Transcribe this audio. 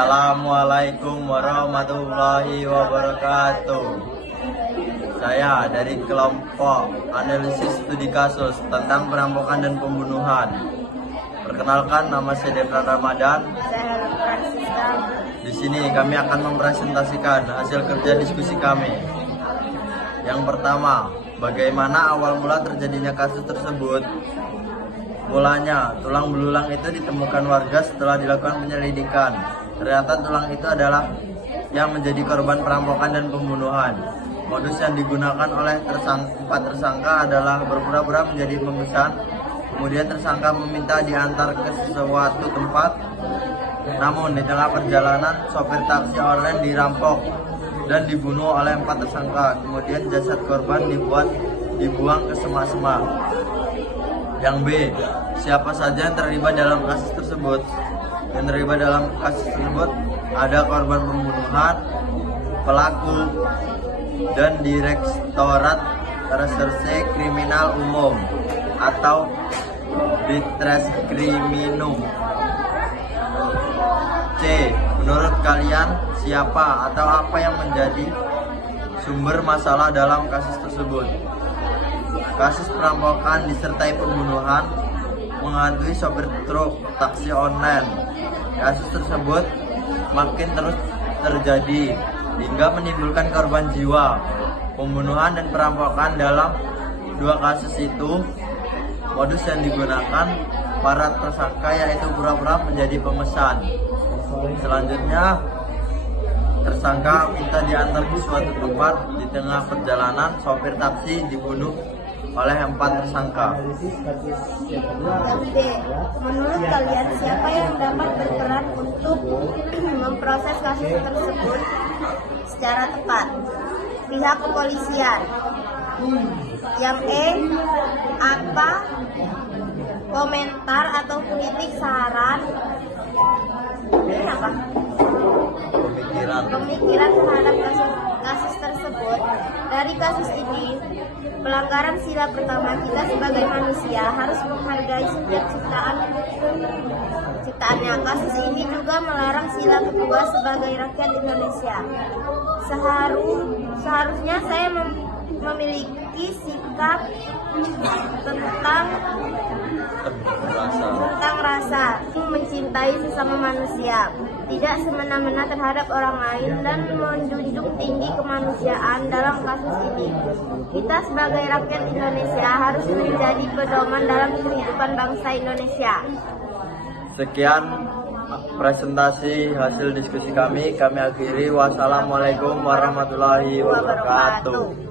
Assalamualaikum warahmatullahi wabarakatuh. Saya dari kelompok analisis studi kasus tentang perampokan dan pembunuhan. Perkenalkan, nama saya Depran Ramadan. Di sini kami akan mempresentasikan hasil kerja diskusi kami. Yang pertama, bagaimana awal mula terjadinya kasus tersebut? Mulanya, tulang belulang itu ditemukan warga setelah dilakukan penyelidikan. Ternyata tulang itu adalah yang menjadi korban perampokan dan pembunuhan. Modus yang digunakan oleh empat tersangka adalah berpura-pura menjadi pemesan. Kemudian tersangka meminta diantar ke suatu tempat. Namun di tengah perjalanan, sopir taksi online dirampok dan dibunuh oleh empat tersangka. Kemudian jasad korban dibuang ke semak-semak. Yang B, siapa saja yang terlibat dalam kasus tersebut? Yang terlibat dalam kasus tersebut ada korban pembunuhan, pelaku, dan Direktorat Reserse Kriminal Umum atau Ditreskriminum. C, menurut kalian siapa atau apa yang menjadi sumber masalah dalam kasus tersebut? Kasus perampokan disertai pembunuhan menghantui sopir truk taksi online. Kasus tersebut makin terus terjadi hingga menimbulkan korban jiwa. Pembunuhan dan perampokan dalam dua kasus itu, modus yang digunakan para tersangka yaitu pura-pura menjadi pemesan. Selanjutnya, tersangka minta diantar ke suatu tempat. Di tengah perjalanan, sopir taksi dibunuh oleh empat tersangka. B, menurut kalian siapa yang dapat berperan untuk memproses kasus tersebut secara tepat? Pihak kepolisian. Yang E, apa komentar atau kritik, saran, ini apa? Pemikiran terhadap kasus tersebut. Dari kasus ini, pelanggaran sila pertama, kita sebagai manusia harus menghargai setiap ciptaannya. Kasus ini juga melarang sila kedua sebagai rakyat Indonesia. Seharusnya saya memiliki sikap tentang rasa mencintai sesama manusia, tidak semena-mena terhadap orang lain, dan menjunjung tinggi kemanusiaan. Dalam kasus ini, kita sebagai rakyat Indonesia harus menjadi pedoman dalam kehidupan bangsa Indonesia. Sekian presentasi hasil diskusi kami akhiri. Wassalamualaikum warahmatullahi wabarakatuh.